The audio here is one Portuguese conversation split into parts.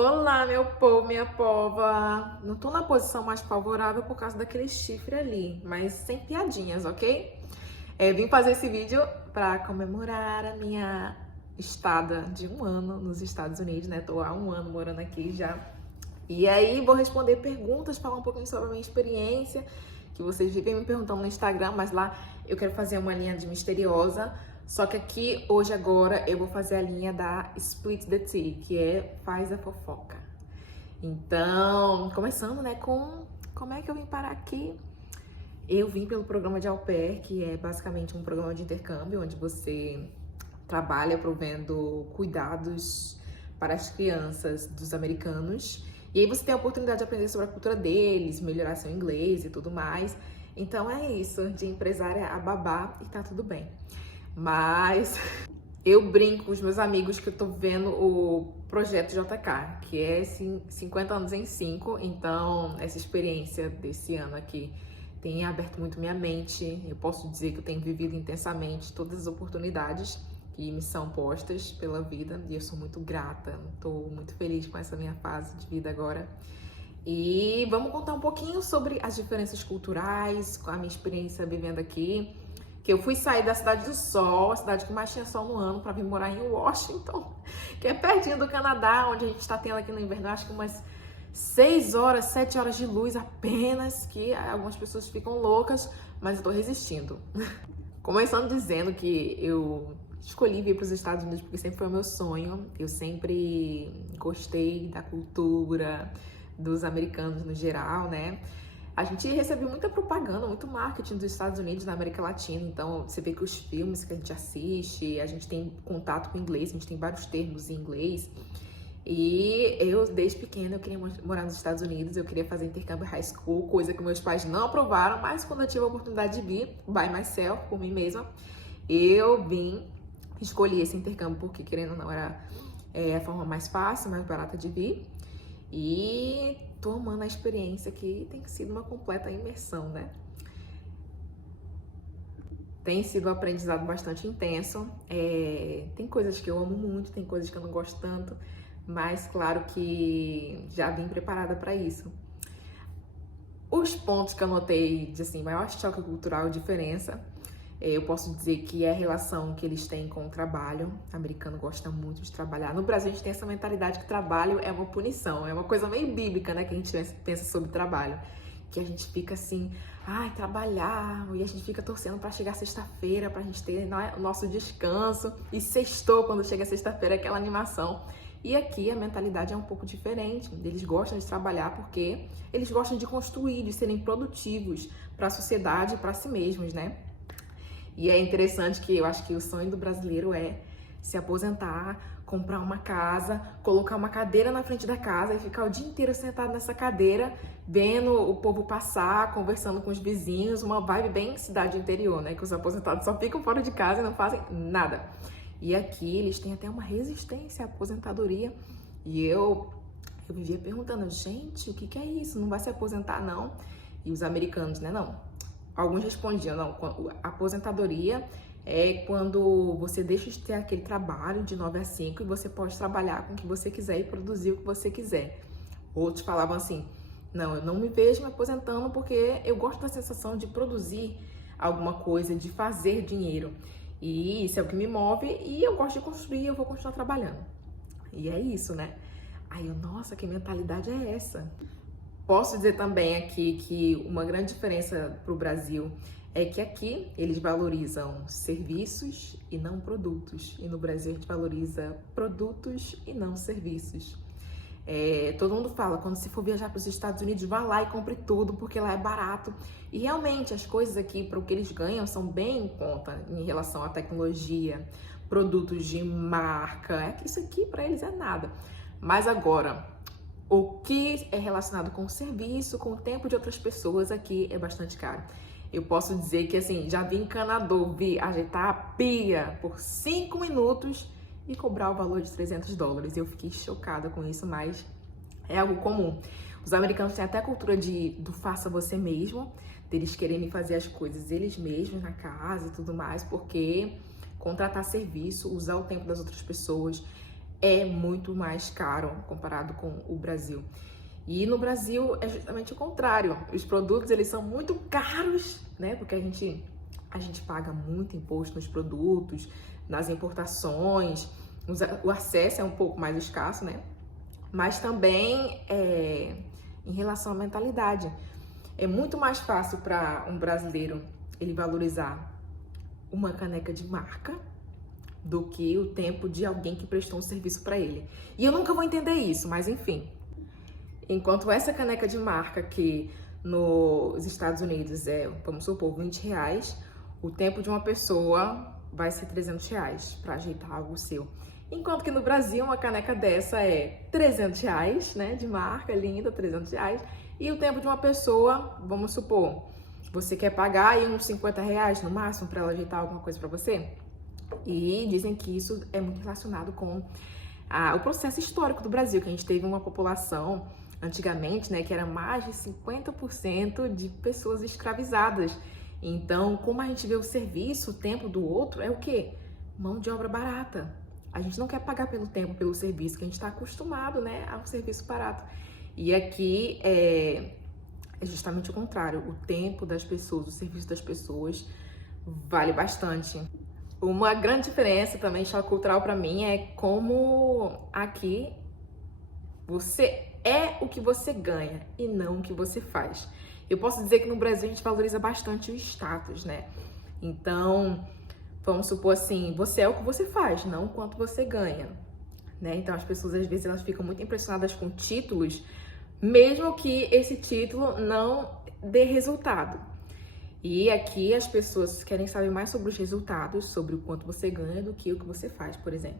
Olá, meu povo, minha pova. Não tô na posição mais favorável por causa daquele chifre ali, mas sem piadinhas, ok? Vim fazer esse vídeo para comemorar a minha estada de 1 ano nos Estados Unidos, né? Tô há 1 ano morando aqui já. E aí vou responder perguntas, falar um pouquinho sobre a minha experiência, que vocês vivem me perguntando no Instagram, mas lá eu quero fazer uma linha de misteriosa. Só que aqui, hoje, agora, eu vou fazer a linha da Split the Tea, que é faz a fofoca. Então, começando, né, com como é que eu vim parar aqui? Eu vim pelo programa de Au Pair, que é basicamente um programa de intercâmbio, onde você trabalha provendo cuidados para as crianças dos americanos. E aí você tem a oportunidade de aprender sobre a cultura deles, melhorar seu inglês e tudo mais. Então é isso, de empresária a babá e tá tudo bem. Mas eu brinco com os meus amigos que eu tô vendo o projeto JK, que é 50 anos em 5. Então, essa experiência desse ano aqui tem aberto muito minha mente. Eu posso dizer que eu tenho vivido intensamente todas as oportunidades que me são postas pela vida. E eu sou muito grata, tô muito feliz com essa minha fase de vida agora. E vamos contar um pouquinho sobre as diferenças culturais, com a minha experiência vivendo aqui. Que eu fui sair da Cidade do Sol, a cidade que mais tinha sol no ano, para vir morar em Washington, que é pertinho do Canadá, onde a gente está tendo aqui no inverno, acho que umas 6 horas, 7 horas de luz apenas, que algumas pessoas ficam loucas, mas eu tô resistindo. Começando dizendo que eu escolhi vir para os Estados Unidos porque sempre foi o meu sonho, eu sempre gostei da cultura dos americanos no geral, né? A gente recebe muita propaganda, muito marketing dos Estados Unidos na América Latina, então você vê que os filmes que a gente assiste, a gente tem contato com o inglês, a gente tem vários termos em inglês. E eu, desde pequena, eu queria morar nos Estados Unidos, eu queria fazer intercâmbio high school, coisa que meus pais não aprovaram, mas quando eu tive a oportunidade de vir, by myself, por mim mesma, eu vim, escolhi esse intercâmbio porque, querendo ou não, era a forma mais fácil, mais barata de vir. E tô amando a experiência que tem sido uma completa imersão, né? Tem sido um aprendizado bastante intenso. Tem coisas que eu amo muito, tem coisas que eu não gosto tanto, mas claro que já vim preparada para isso. Os pontos que eu notei de assim, maior choque cultural, diferença, eu posso dizer que é a relação que eles têm com o trabalho. O americano gosta muito de trabalhar. No Brasil, a gente tem essa mentalidade que trabalho é uma punição. É uma coisa meio bíblica, né? Que a gente pensa sobre trabalho. Que a gente fica assim, ai, trabalhar. E a gente fica torcendo para chegar sexta-feira, pra gente ter o nosso descanso. E sextou, quando chega sexta-feira, aquela animação. E aqui a mentalidade é um pouco diferente. Eles gostam de trabalhar porque eles gostam de construir, de serem produtivos para a sociedade e para si mesmos, né? E é interessante que eu acho que o sonho do brasileiro é se aposentar, comprar uma casa, colocar uma cadeira na frente da casa e ficar o dia inteiro sentado nessa cadeira, vendo o povo passar, conversando com os vizinhos, uma vibe bem cidade interior, né? Que os aposentados só ficam fora de casa e não fazem nada. E aqui eles têm até uma resistência à aposentadoria. E eu vivia perguntando, gente, o que é isso? Não vai se aposentar, não? E os americanos, né, não. Alguns respondiam, não, a aposentadoria é quando você deixa de ter aquele trabalho de 9 a 5 e você pode trabalhar com o que você quiser e produzir o que você quiser. Outros falavam assim, não, eu não me vejo me aposentando porque eu gosto da sensação de produzir alguma coisa, de fazer dinheiro. E isso é o que me move e eu gosto de construir, eu vou continuar trabalhando. E é isso, né? Aí eu, nossa, que mentalidade é essa? Posso dizer também aqui que uma grande diferença para o Brasil é que aqui eles valorizam serviços e não produtos. E no Brasil a gente valoriza produtos e não serviços. Todo mundo fala, quando você for viajar para os Estados Unidos, vá lá e compre tudo, porque lá é barato. E realmente as coisas aqui, para o que eles ganham, são bem em conta em relação à tecnologia, produtos de marca. É que isso aqui para eles é nada. Mas agora, o que é relacionado com o serviço, com o tempo de outras pessoas aqui é bastante caro. Eu posso dizer que assim, já vi encanador vir ajeitar a pia por 5 minutos e cobrar o valor de $300. Eu fiquei chocada com isso, mas é algo comum. Os americanos têm até a cultura do faça você mesmo, deles quererem fazer as coisas eles mesmos na casa e tudo mais, porque contratar serviço, usar o tempo das outras pessoas, é muito mais caro comparado com o Brasil. E no Brasil é justamente o contrário. Os produtos, eles são muito caros, né? Porque a gente paga muito imposto nos produtos, nas importações, o acesso é um pouco mais escasso, né? Mas também em relação à mentalidade. É muito mais fácil para um brasileiro ele valorizar uma caneca de marca do que o tempo de alguém que prestou um serviço para ele. E eu nunca vou entender isso, mas enfim. Enquanto essa caneca de marca que nos Estados Unidos vamos supor, R$ 20, o tempo de uma pessoa vai ser R$ 300 para ajeitar algo seu. Enquanto que no Brasil uma caneca dessa é R$ 300, né, de marca, linda, R$ 300. E o tempo de uma pessoa, vamos supor, você quer pagar aí uns R$ 50 no máximo para ela ajeitar alguma coisa para você? E dizem que isso é muito relacionado com o processo histórico do Brasil, que a gente teve uma população antigamente, né, que era mais de 50% de pessoas escravizadas. Então, como a gente vê o serviço, o tempo do outro, é o quê? Mão de obra barata. A gente não quer pagar pelo tempo, pelo serviço, que a gente está acostumado, né, a um serviço barato. E aqui é justamente o contrário. O tempo das pessoas, o serviço das pessoas vale bastante. Uma grande diferença também, choque cultural para mim, é como aqui você é o que você ganha e não o que você faz. Eu posso dizer que no Brasil a gente valoriza bastante o status, né? Então, vamos supor assim, você é o que você faz, não o quanto você ganha, né? Então as pessoas às vezes elas ficam muito impressionadas com títulos, mesmo que esse título não dê resultado. E aqui as pessoas querem saber mais sobre os resultados, sobre o quanto você ganha do que o que você faz, por exemplo.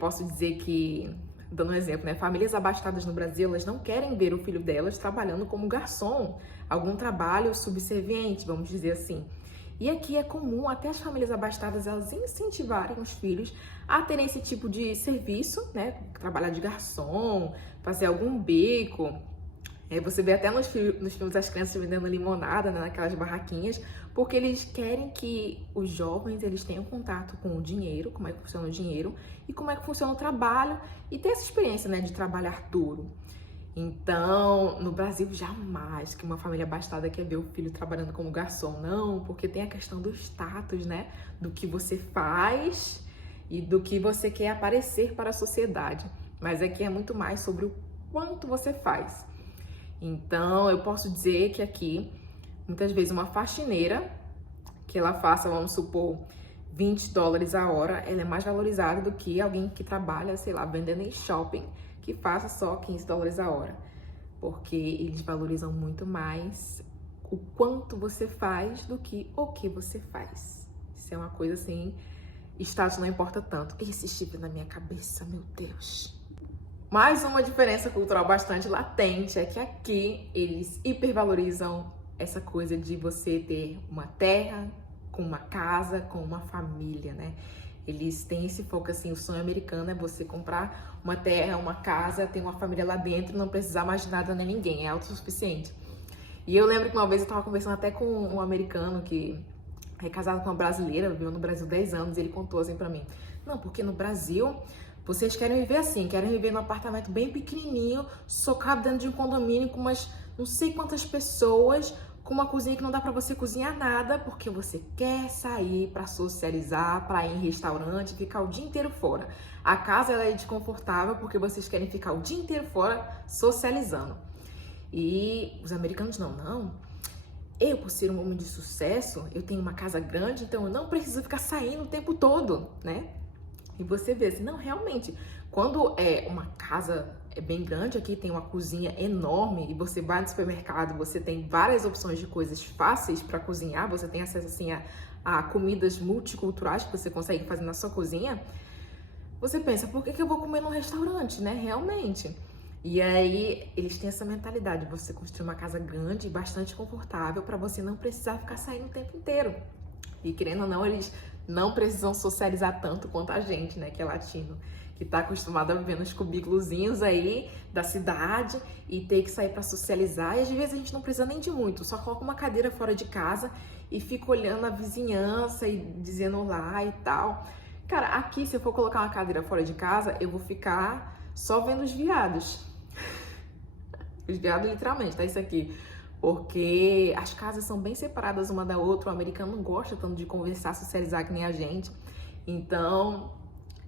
Posso dizer que, dando um exemplo, né, famílias abastadas no Brasil, elas não querem ver o filho delas trabalhando como garçom, algum trabalho subserviente, vamos dizer assim. E aqui é comum até as famílias abastadas elas incentivarem os filhos a terem esse tipo de serviço, né, trabalhar de garçom, fazer algum bico. Você vê até nos filmes as crianças vendendo limonada, né, naquelas barraquinhas, porque eles querem que os jovens eles tenham contato com o dinheiro, como é que funciona o dinheiro e como é que funciona o trabalho e ter essa experiência, né, de trabalhar duro. Então, no Brasil jamais que uma família abastada quer ver o filho trabalhando como garçom, não, porque tem a questão do status, né, do que você faz e do que você quer aparecer para a sociedade. Mas aqui é muito mais sobre o quanto você faz. Então, eu posso dizer que aqui, muitas vezes, uma faxineira, que ela faça, vamos supor, $20 a hora, ela é mais valorizada do que alguém que trabalha, sei lá, vendendo em shopping, que faça só $15 a hora. Porque eles valorizam muito mais o quanto você faz do que o que você faz. Isso é uma coisa assim, status não importa tanto. Esse chip na minha cabeça, meu Deus. Mais uma diferença cultural bastante latente é que aqui eles hipervalorizam essa coisa de você ter uma terra, com uma casa, com uma família, né? Eles têm esse foco assim, o sonho americano é você comprar uma terra, uma casa, ter uma família lá dentro, não precisar mais de nada nem ninguém, é autossuficiente. E eu lembro que uma vez eu tava conversando até com um americano que é casado com uma brasileira, viveu no Brasil 10 anos, e ele contou assim pra mim, não, porque no Brasil vocês querem viver assim, querem viver num apartamento bem pequenininho, socado dentro de um condomínio com umas não sei quantas pessoas, com uma cozinha que não dá pra você cozinhar nada, porque você quer sair pra socializar, pra ir em restaurante, ficar o dia inteiro fora. A casa ela é desconfortável porque vocês querem ficar o dia inteiro fora socializando. E os americanos não. Eu, por ser um homem de sucesso, eu tenho uma casa grande, então eu não preciso ficar saindo o tempo todo, né? E você vê assim, não, realmente, quando uma casa é bem grande, aqui tem uma cozinha enorme e você vai no supermercado, você tem várias opções de coisas fáceis para cozinhar, você tem acesso assim a comidas multiculturais que você consegue fazer na sua cozinha, você pensa, por que eu vou comer num restaurante, né? Realmente. E aí, eles têm essa mentalidade de você construir uma casa grande e bastante confortável para você não precisar ficar saindo o tempo inteiro. E querendo ou não, eles não precisam socializar tanto quanto a gente, né, que é latino, que tá acostumado a viver nos cubículozinhos aí da cidade e ter que sair para socializar. E às vezes a gente não precisa nem de muito, só coloca uma cadeira fora de casa e fica olhando a vizinhança e dizendo olá e tal. Cara, aqui se eu for colocar uma cadeira fora de casa, eu vou ficar só vendo os viados. Os viados literalmente, tá isso aqui. Porque as casas são bem separadas uma da outra, o americano não gosta tanto de conversar, socializar que nem a gente. Então,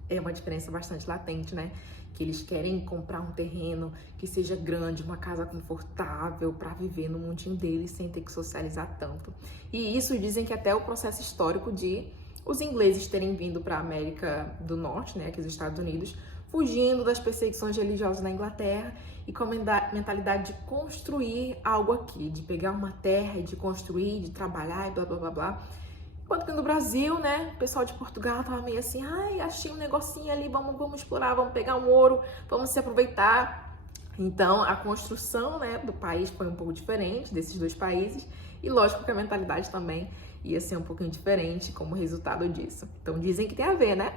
é uma diferença bastante latente, né? Que eles querem comprar um terreno que seja grande, uma casa confortável para viver no mundinho deles sem ter que socializar tanto. E isso dizem que até o processo histórico de os ingleses terem vindo para a América do Norte, né, aqui nos Estados Unidos, fugindo das perseguições religiosas na Inglaterra e com a mentalidade de construir algo aqui, de pegar uma terra e de construir, de trabalhar e blá blá blá blá. Enquanto que no Brasil, né, o pessoal de Portugal tava meio assim, ai, achei um negocinho ali, vamos explorar, vamos pegar um ouro, vamos se aproveitar. Então, a construção, né, do país foi um pouco diferente desses dois países e lógico que a mentalidade também ia ser um pouquinho diferente como resultado disso. Então, dizem que tem a ver, né?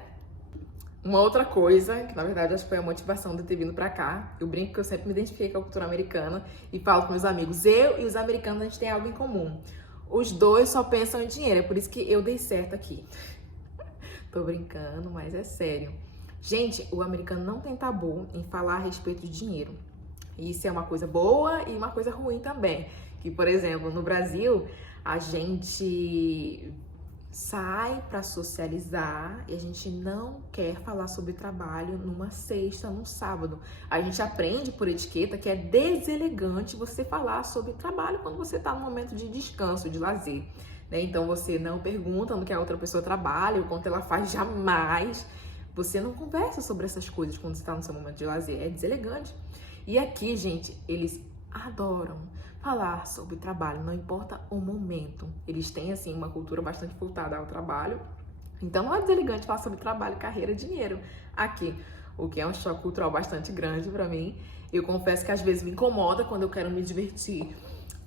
Uma outra coisa, que na verdade acho que foi a motivação de eu ter vindo pra cá, eu brinco que eu sempre me identifiquei com a cultura americana e falo com meus amigos, eu e os americanos a gente tem algo em comum. Os dois só pensam em dinheiro, é por isso que eu dei certo aqui. Tô brincando, mas é sério. Gente, o americano não tem tabu em falar a respeito de dinheiro. Isso é uma coisa boa e uma coisa ruim também. Que, por exemplo, no Brasil, a gente sai para socializar e a gente não quer falar sobre trabalho numa sexta, num sábado. A gente aprende por etiqueta que é deselegante você falar sobre trabalho quando você está no momento de descanso, de lazer, né? Então você não pergunta no que a outra pessoa trabalha, o quanto ela faz, jamais. Você não conversa sobre essas coisas quando você está no seu momento de lazer, é deselegante. E aqui, gente, eles adoram falar sobre trabalho, não importa o momento. Eles têm, assim, uma cultura bastante voltada ao trabalho. Então, não é deselegante falar sobre trabalho, carreira, dinheiro aqui, o que é um choque cultural bastante grande pra mim. Eu confesso que às vezes me incomoda quando eu quero me divertir.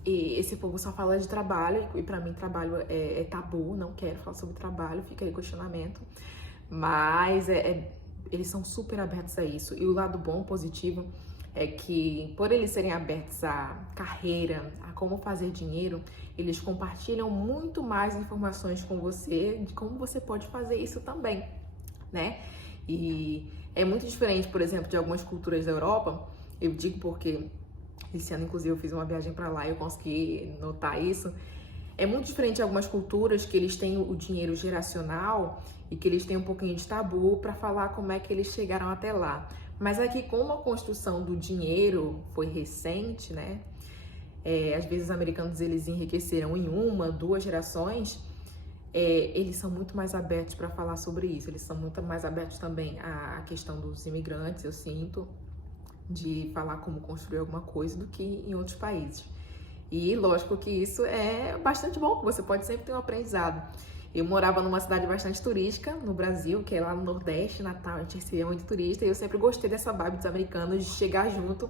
E esse povo só fala de trabalho, e pra mim trabalho é tabu, não quero falar sobre trabalho, fica aí questionamento. Mas eles são super abertos a isso. E o lado bom, positivo, é que por eles serem abertos à carreira, a como fazer dinheiro, eles compartilham muito mais informações com você de como você pode fazer isso também, né? E é muito diferente, por exemplo, de algumas culturas da Europa. Eu digo porque esse ano, inclusive, eu fiz uma viagem para lá e eu consegui notar isso. É muito diferente de algumas culturas que eles têm o dinheiro geracional e que eles têm um pouquinho de tabu para falar como é que eles chegaram até lá. Mas aqui, como a construção do dinheiro foi recente, né? Às vezes os americanos eles enriqueceram em uma, duas gerações, eles são muito mais abertos para falar sobre isso. Eles são muito mais abertos também à questão dos imigrantes, eu sinto, de falar como construir alguma coisa do que em outros países. E lógico que isso é bastante bom, você pode sempre ter um aprendizado. Eu morava numa cidade bastante turística no Brasil, que é lá no Nordeste, Natal, a gente recebia muito turista, e eu sempre gostei dessa vibe dos americanos, de chegar junto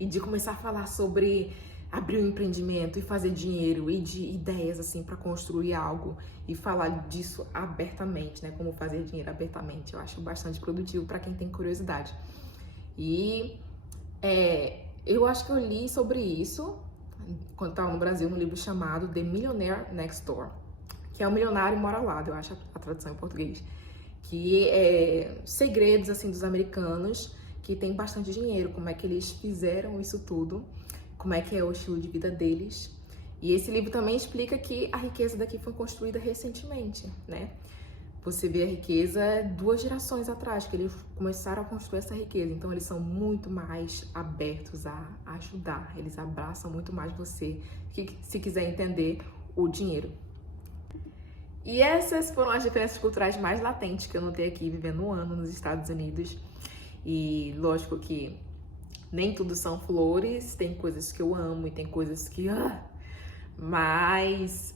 e de começar a falar sobre abrir um empreendimento e fazer dinheiro e de ideias assim para construir algo e falar disso abertamente, né? Como fazer dinheiro abertamente. Eu acho bastante produtivo para quem tem curiosidade. E eu acho que eu li sobre isso quando estava no Brasil, num livro chamado The Millionaire Next Door, que é o milionário mora ao lado, eu acho a tradução em português, que é segredos assim dos americanos que têm bastante dinheiro, como é que eles fizeram isso tudo, como é que é o estilo de vida deles. E esse livro também explica que a riqueza daqui foi construída recentemente, né? Você vê a riqueza 2 gerações atrás, que eles começaram a construir essa riqueza. Então, eles são muito mais abertos a ajudar. Eles abraçam muito mais você, que se quiser entender o dinheiro. E essas foram as diferenças culturais mais latentes que eu notei aqui, vivendo um ano nos Estados Unidos. E lógico que nem tudo são flores, tem coisas que eu amo e tem coisas que... Mas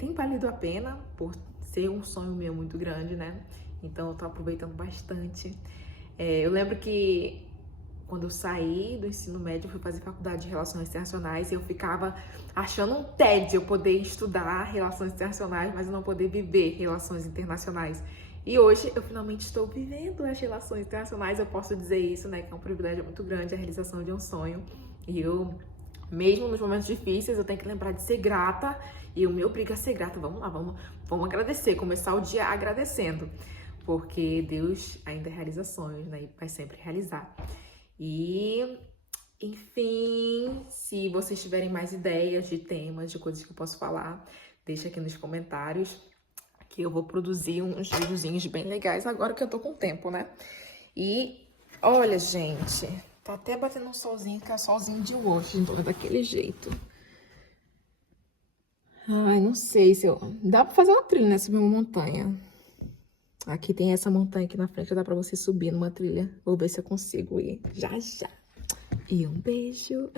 tem valido a pena por ser um sonho meu muito grande, né? Então eu tô aproveitando bastante. Eu lembro que quando eu saí do ensino médio, eu fui fazer faculdade de Relações Internacionais e eu ficava achando um tédio eu poder estudar Relações Internacionais, mas eu não poder viver Relações Internacionais. E hoje eu finalmente estou vivendo as Relações Internacionais, eu posso dizer isso, né? Que é um privilégio muito grande, a realização de um sonho. E eu, mesmo nos momentos difíceis, eu tenho que lembrar de ser grata. E eu me obrigo a ser grata. Vamos lá, vamos agradecer, começar o dia agradecendo. porque Deus ainda realiza sonhos, né? E vai sempre realizar. E, enfim, se vocês tiverem mais ideias de temas, de coisas que eu posso falar, deixa aqui nos comentários, que eu vou produzir uns videozinhos bem legais agora que eu tô com tempo, né? E, olha, gente, tá até batendo um solzinho, que é o solzinho de hoje, então é daquele jeito. Ai, não sei se eu... Dá pra fazer uma trilha, né? Subir uma montanha. Aqui tem essa montanha aqui na frente, dá pra você subir numa trilha. Vou ver se eu consigo ir já já. E um beijo.